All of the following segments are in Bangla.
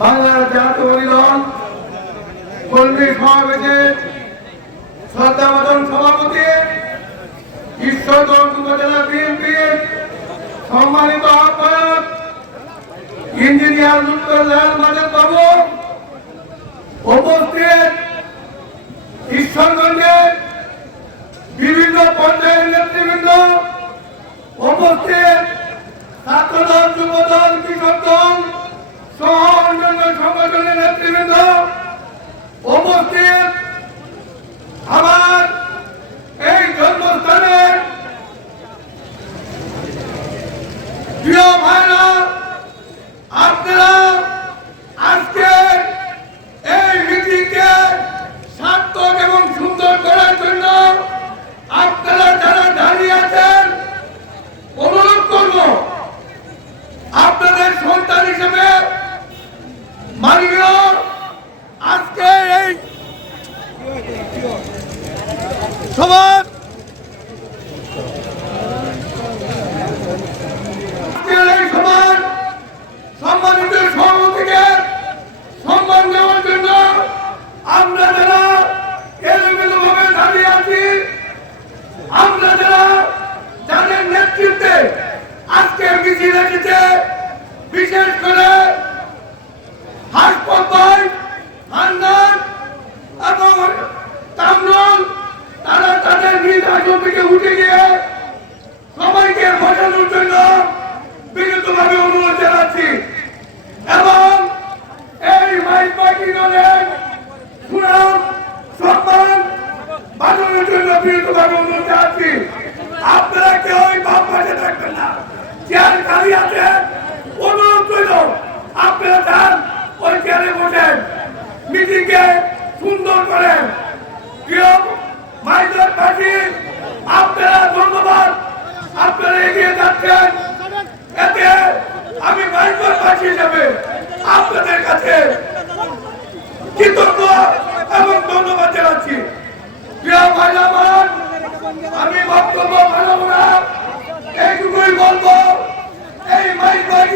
বাংলার জাতীয় দল কর্মী সমাবেশের শ্রদ্ধাবাদন সভাপতি ঈশ্বরগঞ্জ উপজেলা বিএনপির সম্মানিত আহ্বায়ক, ইঞ্জিনিয়ার লুৎফুল্লাহ মাজাদ বাবু উপস্থিত। ঈশ্বরগঞ্জের বিভিন্ন পর্যায়ের নেতৃবৃন্দ উপস্থিত। ছাত্রদল, যুবদল, কৃষক দল সহ অন্যান্য সংগঠনের নেতৃবৃন্দ উপস্থিত আমার এই জন্মস্থানে প্রিয় ভাইরা আপনারা আজকে এই মিটিংকে সার্থক এবং সুন্দর করার জন্য আপনারা যারা দাঁড়িয়ে আছেন অনুরোধ করব আপনাদের সন্তান হিসেবে মাননীয় আজকে এই সমাজ আজকের এই সমাজ সম্মানিত সভাপতিকে সম্মান দেওয়ার জন্য আমরা যারা এলোমেলো ভাবে দাঁড়িয়ে আছি, আমরা যারা যাদের নেতৃত্বে আজকে মিছিল রেখেছে বিশেষ করে হাসপাতাল হান্নান এবং কামরুল তারা তাদের নিজ আসন থেকে উঠে গিয়ে সবাইকে বসানোর জন্য বিনীতভাবে অনুরোধ জানাচ্ছি এবং এই মাইক পার্টি দলের সুনাম সম্মান বাঁচানোর জন্য বিনীতভাবে অনুরোধ জানাচ্ছি আপনারা কেউ ওই বাম পাশে থাকবেন না চেয়ার খালি আছে, অনুরোধ করল আপনারা যান, ওই চেয়ারে বসেন। মিটিংকে সুন্দর করেন। প্রিয় মাইজর পার্টি আপনারা ধন্যবাদ। আপনারা এগিয়ে যাচ্ছেন। এতে আমি মাইজর পার্টি হিসেবে আপনাদের কাছে কৃতজ্ঞ এবং ধন্যবাদ জানাচ্ছি। প্রিয় ভাইরা আমার আমি বক্তব্য বাড়াবো না, এইটুকুই বলব। এই মাইক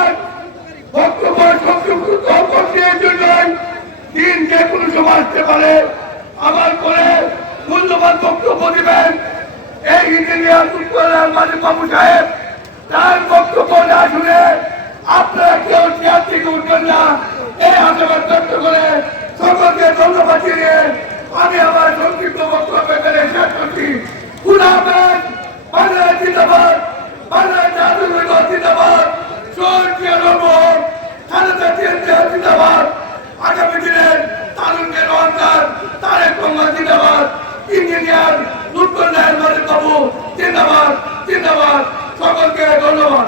দিন যে কোনো সময় আসতে পারে আমার করে মূল্যবান বক্তব্য দিবেন। এই ইঞ্জিনিয়ার মালিক বাবু সাহেব, তার বক্তব্য না শুনে আপনারা কেউ চেয়ার থেকে উঠবেন না। এই আশাবাদ ব্যক্ত করে সকলকে ধন্যবাদ জানিয়ে আমি আমার সংক্ষিপ্ত বক্তব্য শেষ করছি। খুদাবাদ বাংলাদেশ জিন্দাবাদ। রহমান জিন্দাবাদ। ইঞ্জিনিয়ার লুৎফুল্লাহ মালিক বাবু জিন্দাবাদ জিন্দাবাদ। সকলকে ধন্যবাদ।